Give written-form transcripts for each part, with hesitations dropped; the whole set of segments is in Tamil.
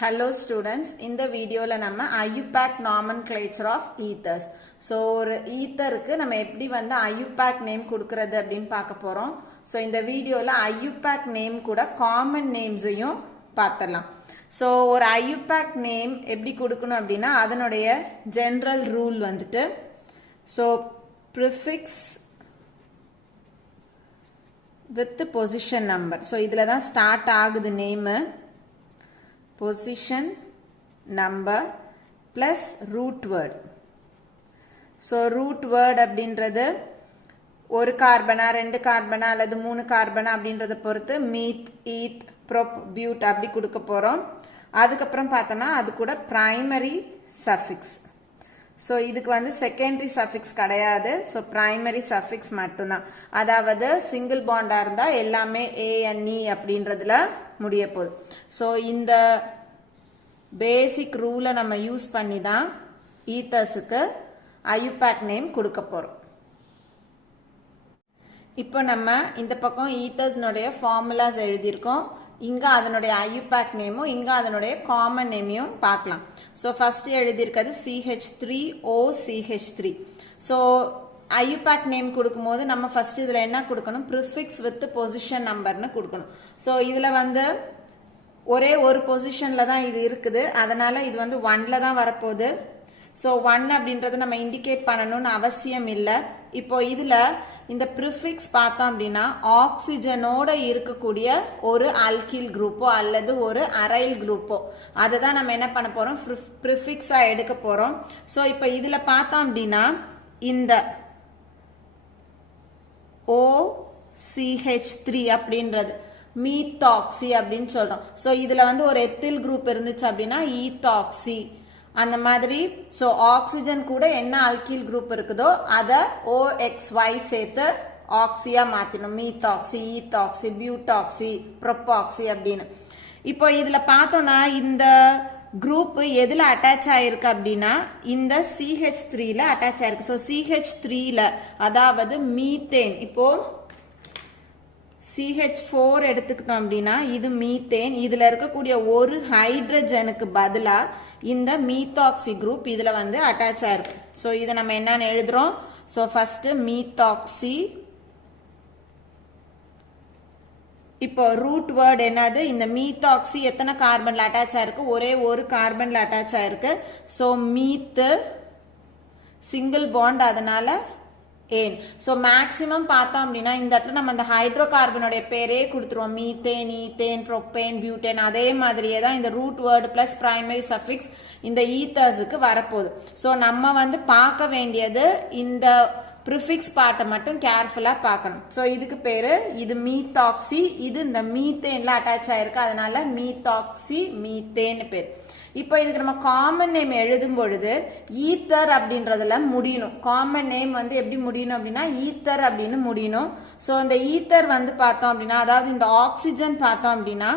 Hello students, இந்த வீடியோல நம்ம IUPAC nomenclature of ethers. So ஒரு ஈத்தருக்கு நம்ம எப்படி வந்து IUPAC நேம் கொடுக்கிறது அப்படின்னு பார்க்க போறோம். So இந்த வீடியோல IUPAC நேம் கூட காமன் நேம்ஸையும் பார்த்தலாம். So ஒரு IUPAC நேம் எப்படி கொடுக்கணும் அப்படின்னா அதனுடைய ஜெனரல் ரூல் வந்துட்டு so prefix with position number. So இதுல தான் ஸ்டார்ட் ஆகுது name position number plus root word. So root word அப்படின்றது ஒரு கார்பனா ரெண்டு கார்பனா அல்லது மூணு கார்பனா அப்படின்றத பொறுத்து மீத் ஈத் ப்ரோப் பியூட் அப்படி கொடுக்க போறோம். அதுக்கப்புறம் பார்த்தோம்னா அது கூட பிரைமரி சஃபிக்ஸ். ஸோ இதுக்கு வந்து செகண்டரி சஃபிக்ஸ் கிடையாது. ஸோ பிரைமரி சஃபிக்ஸ் மட்டும்தான். அதாவது சிங்கிள் பாண்டா இருந்தா எல்லாமே ANE அப்படின்றதுல முடிய போகுது. ஸோ இந்த பேசிக் ரூலை நம்ம யூஸ் பண்ணி தான் ஈத்தர்ஸுக்கு IUPAC நேம் கொடுக்க போறோம். இப்போ நம்ம இந்த பக்கம் ஈத்தர்ஸ்னுடைய ஃபார்முலாஸ் எழுதியிருக்கோம். இங்க அதனுடைய IUPAC நேமும் இங்க அதனுடைய காமன் நேமையும் பார்க்கலாம். ஸோ ஃபர்ஸ்ட் எழுதியிருக்கிறது CH3OCH3. ஸோ IUPAC நேம் கொடுக்கும்போது நம்ம ஃபர்ஸ்ட் இதுல என்ன கொடுக்கணும், ப்ரிஃபிக்ஸ் வித் பொசிஷன் நம்பர்னு கொடுக்கணும். ஸோ இதுல வந்து ஒரே ஒரு பொசிஷன்ல தான் இது இருக்குது, அதனால இது வந்து 1ல தான் வரப்போகுது. ஸோ 1 அப்படின்றது நம்ம இண்டிகேட் பண்ணணும்னு அவசியம் இல்லை. இப்போ இதுல இந்த ப்ரிஃபிக்ஸ் பார்த்தோம் அப்படின்னா ஆக்சிஜனோட இருக்கக்கூடிய ஒரு அல்கில் குரூப்போ அல்லது ஒரு அரைல் குரூப்போ அதை தான் நம்ம என்ன பண்ண போறோம், ப்ரிஃபிக்ஸா எடுக்க போறோம். ஸோ இப்போ இதுல பார்த்தோம் அப்படின்னா இந்த OCH3 அப்படின்றது மீத்தாக்சி அப்படின்னு சொல்றோம். ஸோ இதுல வந்து ஒரு எத்தில் குரூப் இருந்துச்சு அப்படின்னா ஈத்தாக்சி அந்த மாதிரி. ஸோ ஆக்சிஜன் கூட என்ன அல்கில் குரூப் இருக்குதோ அதை OXY சேர்த்து ஆக்சியா மாத்தினோம். மீத்தாக்சி, ஈத்தாக்சி, பியூட்டாக்சி, ப்ரோப்பாக்சி அப்படின்னு. இப்போ இதுல பார்த்தோம்னா இந்த குரூப் எதுல அட்டாச் ஆயிருக்கு அப்படின்னா இந்த CH3ல அட்டாச் ஆயிருக்கு. ஸோ CH3ல அதாவது மீத்தேன், இப்போ CH4 எடுத்துக்கிட்டோம் அப்படின்னா இது மீத்தேன். இதுல இருக்கக்கூடிய ஒரு ஹைட்ரஜனுக்கு பதிலா இந்த மீத்தாக்சி குரூப் இதுல வந்து அட்டாச் ஆயிருக்கு. ஸோ இதை நம்ம என்னன்னு எழுதுறோம். So first methoxy. இப்போ ரூட் வேர்ட் என்னது, இந்த மீத்தாக்சி எத்தனை கார்பன்ல அட்டாச் ஆயிருக்கு, ஒரே ஒரு கார்பன்ல அட்டாச் ஆயிருக்கு. ஸோ மீத்து சிங்கிள் பாண்ட், அதனால ஏன். ஸோ மேக்சிமம் பார்த்தோம் அப்படின்னா இந்த இடத்துல நம்ம அந்த ஹைட்ரோ கார்பனுடைய பேரே கொடுத்துருவோம், மீத்தேன், ஈத்தேன், ப்ரோப்பேன், பியூட்டேன். அதே மாதிரியே தான் இந்த root word plus primary suffix இந்த ஈத்தர்ஸுக்கு வரப்போகுது. ஸோ நம்ம வந்து பார்க்க வேண்டியது இந்த ப்ரிஃபிக்ஸ் பார்ட்டை மட்டும் கேர்ஃபுல்லா பார்க்கணும். ஸோ இதுக்கு பேரு இது மீத்தாக்சி, இது இந்த மீத்தேன்ல அட்டாச் ஆயிருக்கு, அதனால மீத்தாக்சி மீத்தேன்னு பேர். இப்போ இதுக்கு நம்ம காமன் நேம் எழுதும் பொழுது ஈத்தர் அப்படின்றதுல முடியணும். காமன் நேம் வந்து எப்படி முடியணும் அப்படின்னா ஈத்தர் அப்படின்னு முடியணும். ஸோ இந்த ஈத்தர் வந்து பார்த்தோம் அப்படின்னா அதாவது இந்த ஆக்சிஜன் பார்த்தோம் அப்படின்னா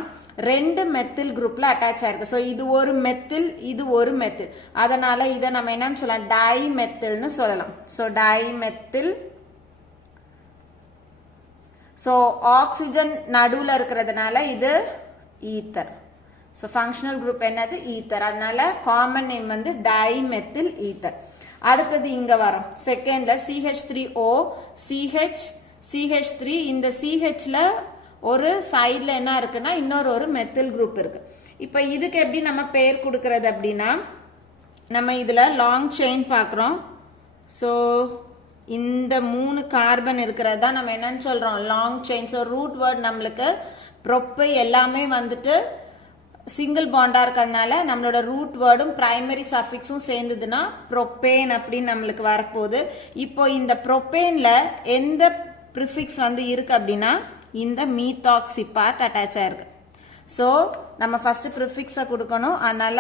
ரெண்டு மெத்தில் குரூப்ல அட்டாச் ஆயிருக்கு. ஸோ இது ஒரு மெத்தில், இது ஒரு மெத்தில், அதனால இதை நம்ம என்னன்னு சொல்லலாம், டை மெத்தில்னு சொல்லலாம். So di methyl. So oxygen நடுவுல இருக்கிறதுனால இது ஈத்தர். ஸோ ஃபங்க்ஷனல் குரூப் என்னது, ஈத்தர். அதனால காமன் நேம் வந்து டைமெத்தில் ஈத்தர். அடுத்தது இங்க வரும் செகண்ட்ல CH3O, CH3. இந்த CHல ஒரு சைட்ல என்ன இருக்குன்னா இன்னொரு ஒரு மெத்தில் குரூப் இருக்கு. இப்போ இதுக்கு எப்படி நம்ம பேர் கொடுக்கறது அப்படின்னா நம்ம இதுல லாங் செயின் பார்க்குறோம். ஸோ இந்த 3 கார்பன் இருக்கிறது தான் நம்ம என்னன்னு சொல்றோம், long chain. So root word நம்மளுக்கு ப்ரொப்பு எல்லாமே வந்துட்டு சிங்கிள் பாண்டா இருக்கிறதுனால நம்மளோட ரூட் வேர்டும் பிரைமரி சஃபிக்ஸும் சேர்ந்ததுன்னா ப்ரோப்பேன் அப்படின்னு நம்மளுக்கு வரப்போகுது. இப்போ இந்த ப்ரோப்பேன்ல எந்த ப்ரிஃபிக்ஸ் வந்து இருக்கு அப்படின்னா இந்த மீத்தாக்சி பார்ட் அட்டாச் ஆயிருக்கு. ஸோ நம்ம ஃபர்ஸ்ட் ப்ரிஃபிக்ஸை கொடுக்கணும், அதனால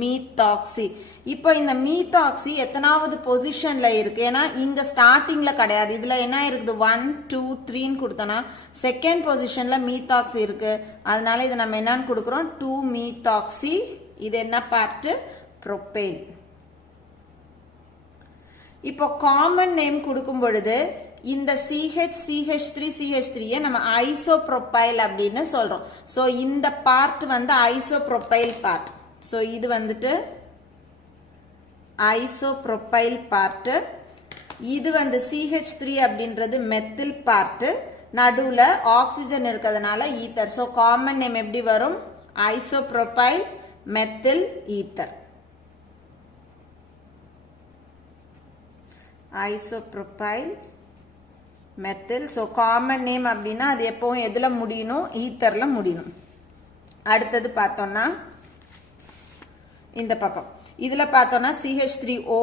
மீத்தாக்சி. இப்போ இந்த மீத்தாக்சி எத்தனாவது பொசிஷன்ல இருக்கு, ஏன்னா இங்க ஸ்டார்டிங்ல கிடையாது, இதுல என்ன இருக்குது 1 2 3ன்னு கொடுத்தோம்னா செகண்ட் பொசிஷன்ல மீத்தாக்சி இருக்கு, அதனால இதை நம்ம என்னன்னு கொடுக்குறோம் 2 மீத்தாக்சி. இது என்ன பார்ட், ப்ரோப்பேன். இப்போ காமன் நேம் கொடுக்கும் பொழுது இந்த CH3 நம்ம ஐசோப்ரோபைல் அப்படின்னு சொல்றோம். சோ இந்த பார்ட் வந்து ஐசோப்ரோபைல் பார்ட். சோ இது வந்துட்டு ஐசோப்ரோபைல் பார்ட். இது வந்து CH3 அப்படின்றது மெத்தில் பார்ட். நடுவுல ஆக்சிஜன் இருக்கிறதுனால ஈத்தர். சோ காமன் நேம் எப்படி வரும்? Isopropyl methyl ether. Isopropyl methyl. So common name அப்படின்னா அது எப்பவும் எதுல முடியணும்? ஈத்தர்ல முடியணும். அடுத்தது பார்த்தோம்னா இந்த பக்கம் இதுல பார்த்தோம்னா CH3O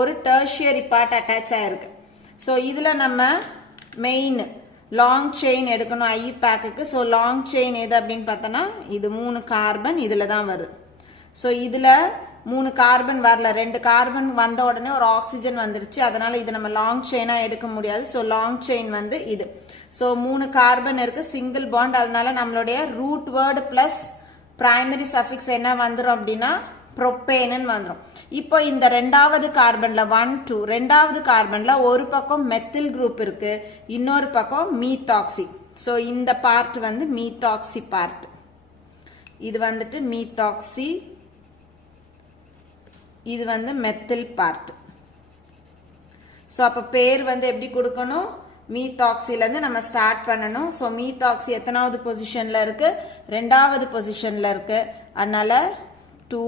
ஒரு டெர்ஷியரி பார்ட் அட்டாச் ஆயிருக்கு. ஸோ இதுல நம்ம மெயின் லாங் செயின் எடுக்கணும் IUPAC. ஸோ லாங் செயின் எது அப்படின்னு பார்த்தோம்னா இது 3 கார்பன் இதுல தான் வருது. ஸோ இதுல 3 கார்பன் வரல, 2 கார்பன் வந்த உடனே ஒரு ஆக்சிஜன் வந்துருச்சு. அதனால இது நம்ம லாங் செயினா எடுக்க முடியாது. ஸோ லாங் செயின் வந்து இது. ஸோ 3 கார்பன் இருக்கு, சிங்கிள் பாண்ட். அதனால நம்மளுடைய root word plus primary suffix என்ன வந்துடும் அப்படின்னா ப்ரோப்பேன் வந்துடும். இப்போ இந்த ரெண்டாவது கார்பன்ல 1 2 ரெண்டாவது கார்பன்ல ஒரு பக்கம் மெத்தில் குரூப் இருக்கு, இன்னொரு பக்கம் மீத்தாக்சி. ஸோ இந்த பார்ட் வந்து மீத்தாக்சி பார்ட். இது வந்துட்டு மீத்தாக்சி, இது வந்து மெத்தில் பார்ட். ஸோ அப்போ பேர் வந்து எப்படி கொடுக்கணும்? மீத்தாக்சிலேருந்து நம்ம ஸ்டார்ட் பண்ணணும். ஸோ மீத்தாக்சி எத்தனாவது பொசிஷன்ல இருக்கு? 2வது பொசிஷன்ல இருக்கு. அதனால 2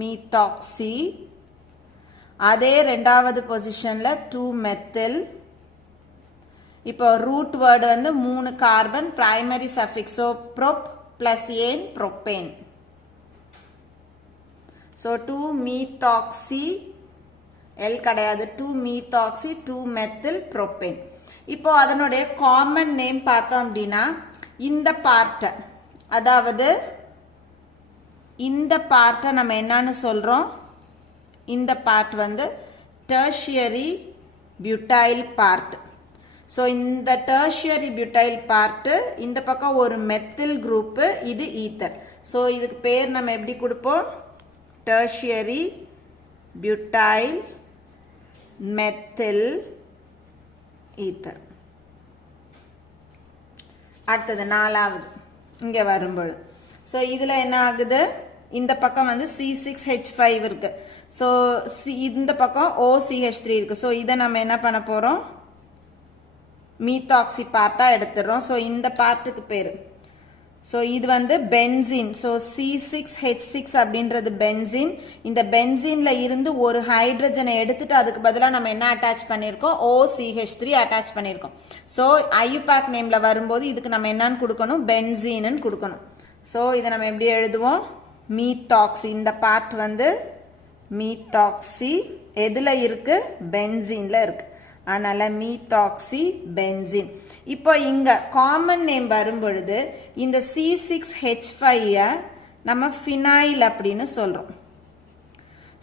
மீத்தாக்சி. அதே 2வது பொசிஷன்ல 2 மெத்தில். இப்போ ரூட் வேர்டு வந்து 3 carbon, primary suffix. So probe plus ஏன் ப்ரோப்பேன். So 2 methoxy L கிடையாது, 2 methoxy 2 methyl propane. இப்போ அதனுடைய காமன் நேம் பார்த்தோம் அப்படின்னா இந்த பார்ட், அதாவது இந்த பார்ட்டை நம்ம என்னன்னு சொல்றோம்? இந்த பார்ட் வந்து டெர்ஷியரி பியூட்டைல் பார்ட். ஸோ இந்த டெர்ஷியரி பியூட்டைல் பார்ட், இந்த பக்கம் ஒரு மெத்தில் குரூப், இது ஈத்தர். ஸோ இதுக்கு பேர் நம்ம எப்படி கொடுப்போம்? tertiary butyl methyl ether. அடுத்தது 4வது இங்க வரும்போது ஸோ இதுல என்ன ஆகுது? இந்த பக்கம் வந்து C6H5 இருக்கு. ஸோ இந்த பக்கம் OCH3 இருக்கு. ஸோ இதை நம்ம என்ன பண்ண போறோம்? மீத்தாக்சி பார்ட்டா எடுத்துறோம். ஸோ இந்த பார்ட்டுக்கு பேரு ஸோ இது வந்து பென்சின். ஸோ C6H6 அப்படின்றது பென்சின். இந்த பென்சின்ல இருந்து ஒரு ஹைட்ரஜனை எடுத்துட்டு அதுக்கு பதிலாக நம்ம என்ன அட்டாச் பண்ணியிருக்கோம்? OCH3 அட்டாச் பண்ணியிருக்கோம். ஸோ IUPAC நேம்ல வரும்போது இதுக்கு நம்ம என்னன்னு கொடுக்கணும்? பென்சின்னு கொடுக்கணும். ஸோ இதை நம்ம எப்படி எழுதுவோம்? மீத்தாக்சி. இந்த பார்ட் வந்து மீத்தாக்சி எதுல இருக்கு? பென்சின்ல இருக்கு. அதனால மீத்தாக்சி பென்சின். இப்போ இங்க காமன் நேம் வரும் பொழுது இந்த C6H5 நம்ம ஃபினைல் அப்படின்னு சொல்றோம்.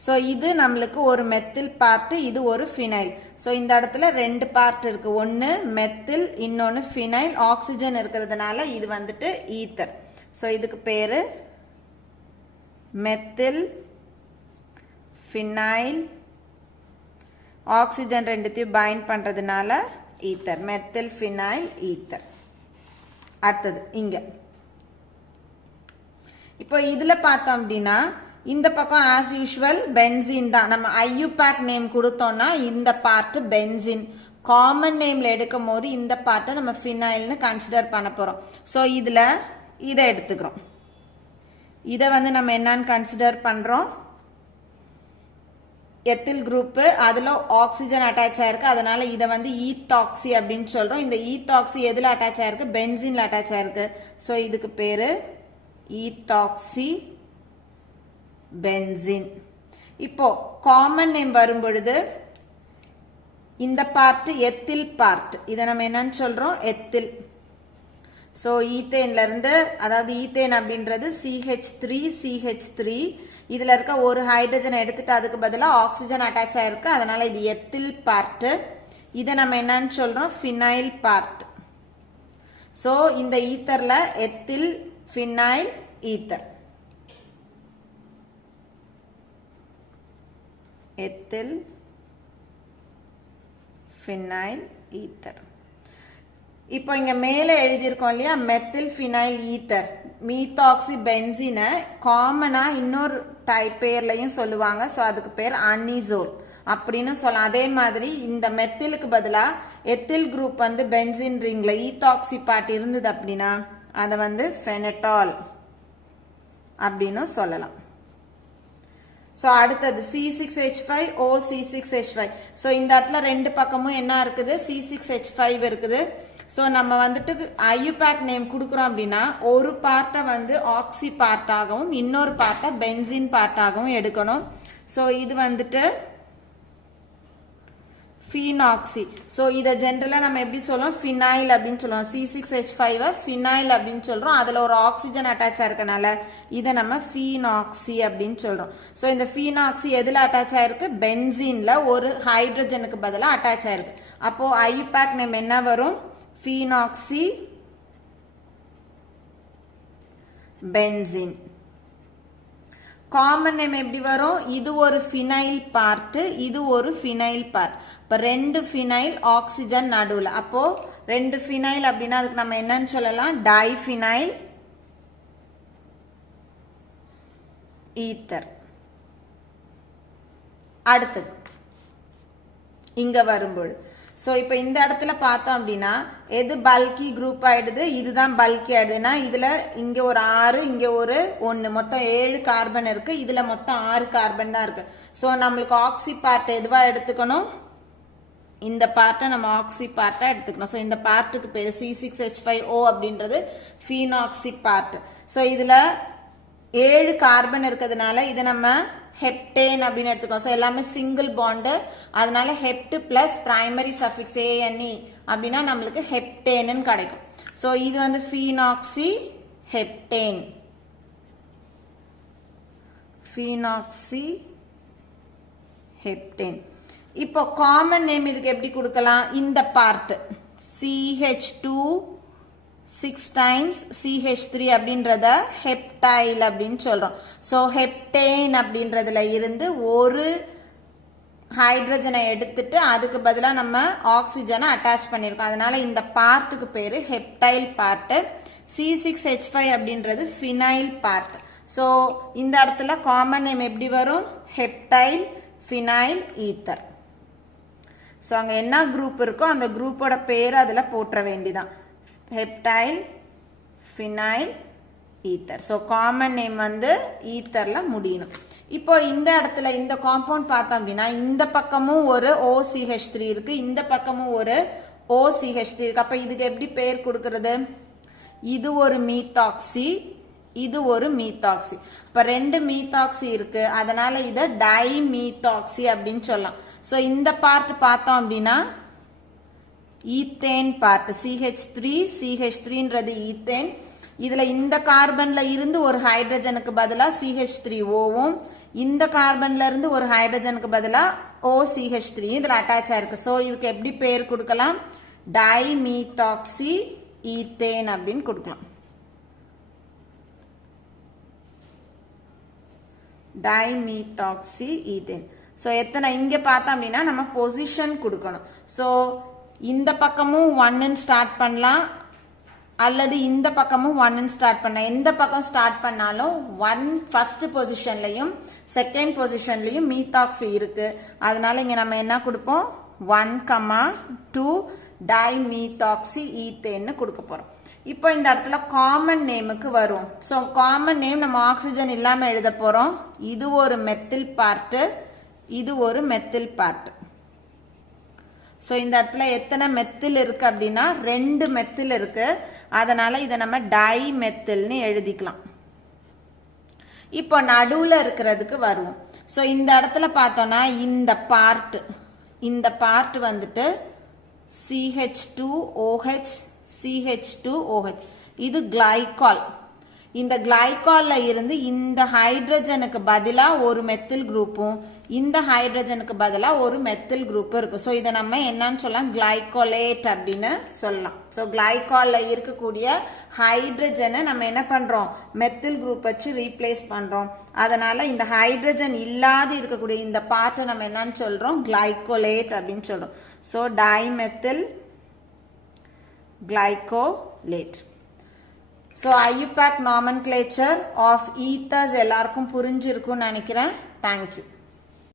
ஸோ இது நம்மளுக்கு ஒரு மெத்தில் பார்ட், இது ஒரு ஃபினைல். ஸோ இந்த இடத்துல 2 பார்ட் இருக்கு, ஒன்று மெத்தில், இன்னொன்று ஃபினைல். ஆக்சிஜன் இருக்கிறதுனால இது வந்துட்டு ஈத்தர். ஸோ இதுக்கு பேரு மெத்தில் ஃபினைல். ஆக்சிஜன் ரெண்டுத்தையும் பைண்ட் பண்றதுனால ஈத்தர், மெத்தில் ஃபினைல் ஈத்தர். அடுத்தது இங்க இப்போ இதுல பார்த்தோம் அப்படின்னா இந்த பக்கம் ஆஸ் யூஷுவல் பென்சின் தான். நம்ம IUPAC நேம் கொடுத்தோம்னா இந்த பார்ட் பென்சின். காமன் நேம்ல எடுக்கும் போது இந்த பார்ட்டை நம்ம ஃபினைல்னு கன்சிடர் பண்ண போறோம். ஸோ இதுல இதை எடுத்துக்கிறோம். இதை வந்து நம்ம என்னன்னு கன்சிடர் பண்றோம்? எத்தில் குரூப், அதுல ஆக்சிஜன் அட்டாச் ஆயிருக்கு. அதனால இதை வந்து ஈத்தாக்சி அப்படின்னு சொல்றோம். இந்த ஈத்தாக்சி எதுல அட்டாச் ஆயிருக்கு? பென்சின்ல அட்டாச் ஆயிருக்கு. ஸோ இதுக்கு பேரு ஈத்தாக்சி பென்சின். இப்போ காமன் நேம் வரும் பொழுது இந்த பார்ட் எத்தில் பார்ட், இதை நம்ம என்னன்னு சொல்றோம்? எத்தில். ஸோ ஈத்தேன்ல இருந்து, அதாவது ஈத்தேன் அப்படின்றது CH3 இதுல இருக்க ஒரு ஹைட்ரஜன் எடுத்துட்டு அதுக்கு பதிலாக ஆக்சிஜன் அட்டாச் ஆயிருக்கு. அதனால இது எத்தில் பார்ட். இதை நம்ம என்னன்னு சொல்றோம்? Phenyl part. ஸோ இந்த ஈத்தர்ல ethyl phenyl ether. Ethyl phenyl ether. இப்போ இங்க மேலே எழுதியிருக்கோம் இல்லையா, மெத்தில் ஃபினைல் ஈத்தர் மீத்தாக்சி பென்சீனை காமனா இன்னொரு பேர்லையும் சொல்லுவாங்க. ஸோ அதுக்கு பேர் அனிசோல் அப்படின்னு சொல்லலாம். அதே மாதிரி இந்த மெத்திலுக்கு பதிலா எத்தில் குரூப் வந்து பென்சின் ரிங்ல ஈத்தாக்சி பார்ட் இருந்தது அப்படின்னா அதை வந்து ஃபெனட்டால் அப்படின்னு சொல்லலாம். ஸோ அடுத்தது C6H5 OC6H5. ஸோ இந்த இடத்துல ரெண்டு பக்கமும் என்ன இருக்குது, C6H5 இருக்குது. ஸோ நம்ம வந்துட்டு ஐயூபேக் நேம் கொடுக்குறோம் அப்படின்னா ஒரு பார்ட்டை வந்து ஆக்சி பார்ட்டாகவும் இன்னொரு பார்ட்டை பென்சின் பார்ட்டாகவும் எடுக்கணும். ஸோ இது வந்துட்டு ஃபீனாக்சி. ஸோ இதை ஜென்ரலாக நம்ம எப்படி சொல்லுவோம், ஃபினைல் அப்படின்னு சொல்லுவோம். C6H5 ஃபினைல் அப்படின்னு சொல்கிறோம். அதில் ஒரு ஆக்சிஜன் அட்டாச் ஆயிருக்கனால இதை நம்ம ஃபீனாக்சி அப்படின்னு சொல்கிறோம். ஸோ இந்த ஃபீனாக்சி எதில் அட்டாச் ஆயிருக்கு, பென்சீனில் ஒரு ஹைட்ரஜனுக்கு பதிலாக அட்டாச் ஆயிருக்கு. அப்போது ஐயூபேக் நேம் என்ன வரும், ஃபீனாக்சி பென்சீன். காமன் நேம் எப்படி வரும், இது ஒரு ஃபினைல் பார்ட், இது ஒரு ஃபினைல் பார்ட். இப்போ ரெண்டு ஃபினைல் ஆக்சிஜன் நடுவில், அப்போ ரெண்டு ஃபினைல் அப்படின்னா அதுக்கு நம்ம என்னன்னு சொல்லலாம், டைஃபினைல் ஈத்தர். அடுத்தது இங்க வரும்போது ஸோ இப்போ இந்த இடத்துல பார்த்தோம் அப்படின்னா எது பல்கி குரூப் ஆயிடுது, இதுதான் பல்கி ஆயிடுதுன்னா இதுல இங்க ஒரு 6 இங்க ஒரு 1 மொத்தம் 7 கார்பன் இருக்கு. இதுல மொத்தம் 6 கார்பன் தான் இருக்கு. ஸோ நம்மளுக்கு ஆக்சி பார்ட் எதுவா எடுத்துக்கணும், இந்த பார்ட்டை நம்ம ஆக்சி பார்ட்டா எடுத்துக்கணும். ஸோ இந்த பார்ட்டுக்கு பேர் C6H5O அப்படின்றது ஃபீனாக்சி பார்ட். ஸோ இதுல 7 கார்பன் இருக்கிறதுனால இதை நம்ம ஹெப்டேன் அப்படின்னு எடுத்துக்கோம். ஸோ எல்லாமே சிங்கிள் பாண்டு, அதனால hept plus primary suffix ANE அப்படின்னா நம்மளுக்கு ஹெப்டேன்னு கிடைக்கும். ஸோ இது வந்து ஃபீனாக்சி ஹெப்டேன், ஃபீனாக்சி ஹெப்டேன். இப்போ காமன் நேம் இதுக்கு எப்படி கொடுக்கலாம், இந்த பார்ட் CH2 6 times CH3 அப்படின்றத ஹெப்டைல் அப்படின்னு சொல்றோம். ஸோ ஹெப்டேன் அப்படின்றதுல இருந்து ஒரு ஹைட்ரஜனை எடுத்துட்டு அதுக்கு பதிலாக நம்ம ஆக்சிஜனை அட்டாச் பண்ணியிருக்கோம். அதனால இந்த பார்ட்டுக்கு பேரு ஹெப்டைல் பார்ட். C6H5 அப்படின்றது ஃபினைல் பார்ட். ஸோ இந்த இடத்துல காமன் நேம் எப்படி வரும், ஹெப்டைல் ஃபினைல் ஈத்தர். ஸோ அங்கே என்ன குரூப் இருக்கோ அந்த குரூப்போட பேர் அதில் போட்டுற வேண்டிதான், heptyl phenyl ether. So common name வந்து ஈத்தர்ல முடியணும். இப்போ இந்த இடத்துல இந்த காம்பவுண்ட் பார்த்தோம் அப்படின்னா இந்த பக்கமும் ஒரு OCH3 இருக்கு, இந்த பக்கமும் ஒரு OCH3 இருக்கு. அப்ப இதுக்கு எப்படி பேர் கொடுக்கறது, இது ஒரு மீத்தாக்சி, இது ஒரு மீத்தாக்சி. இப்ப ரெண்டு மீத்தாக்சி இருக்கு, அதனால இதை டைமீத்தாக்சி அப்படின்னு சொல்லலாம். ஸோ இந்த பார்ட் பார்த்தோம் அப்படின்னா ஈத்தேன் பார்ட், CH3ன்றது ஈத்தேன். இதுல இந்த கார்பன்ல இருந்து ஒரு ஹைட்ரஜனுக்கு பதிலா CH3Oவும் இந்த கார்பன்ல இருந்து ஒரு ஹைட்ரஜனுக்கு பதிலா OCH3 இதுல அட்டாச் ஆயிருக்கு. ஸோ இதுக்கு எப்படி பேர் கொடுக்கலாம், டைமீத்தாக்சி ஈத்தேன் அப்படின்னு கொடுக்கலாம். டைமீத்தாக்சி ஈத்தேன். ஸோ எத்தனை இங்க பார்த்தோம் அப்படின்னா நம்ம பொசிஷன் கொடுக்கணும். ஸோ இந்த பக்கமும் 1ன்னு ஸ்டார்ட் பண்ணலாம், அல்லது இந்த பக்கமும் 1ன்னு ஸ்டார்ட் பண்ணலாம். எந்த பக்கம் ஸ்டார்ட் பண்ணாலும் 1 ஃபர்ஸ்ட் பொசிஷன்லையும் செகண்ட் பொசிஷன்லையும் மீத்தாக்சி இருக்கு. அதனால இங்க நம்ம என்ன கொடுப்போம், 1,2 டைமீத்தாக்சி ஈத்தேன்னு கொடுக்க போறோம். இப்போ இந்த இடத்துல காமன் நேமுக்கு வரும். ஸோ காமன் நேம் நம்ம ஆக்சிஜன் இல்லாம எழுத போறோம். இது ஒரு மெத்தில் பார்ட், இது ஒரு மெத்தில் பார்ட். ஸோ இந்த இடத்துல எத்தனை மெத்தில் இருக்கு அப்படின்னா 2 மெத்தில் இருக்கு. அதனால இதை நம்ம டைமெத்தில்னு எழுதிக்கலாம். இப்போ நடுவுல இருக்கிறதுக்கு வருவோம். ஸோ இந்த இடத்துல பார்த்தோம்னா இந்த பார்ட் வந்துட்டு CH2OH CH2OH இது கிளைகால். இந்த கிளைகால்ல இருந்து இந்த ஹைட்ரஜனுக்கு பதிலா ஒரு மெத்தில் குரூப்பும் இந்த ஹைட்ரஜனுக்கு பதிலா ஒரு மெத்தில் குரூப் இருக்கு. ஸோ இதை நம்ம என்னன்னு சொல்லலாம், கிளைகோலேட் அப்படின்னு சொல்லலாம். ஸோ கிளைகால்ல இருக்கக்கூடிய ஹைட்ரஜனை நம்ம என்ன பண்றோம், மெத்தில் குரூப் வச்சு ரீப்ளேஸ் பண்றோம். அதனால இந்த ஹைட்ரஜன் இல்லாது இருக்கக்கூடிய இந்த பார்ட்டை நம்ம என்னன்னு சொல்றோம், கிளைகோலேட் அப்படின்னு சொல்றோம். So dimethyl glycolate. So IUPAC nomenclature of ethers எல்லாருக்கும் புரிஞ்சிருக்கும்னு நினைக்கிறேன். Thank you.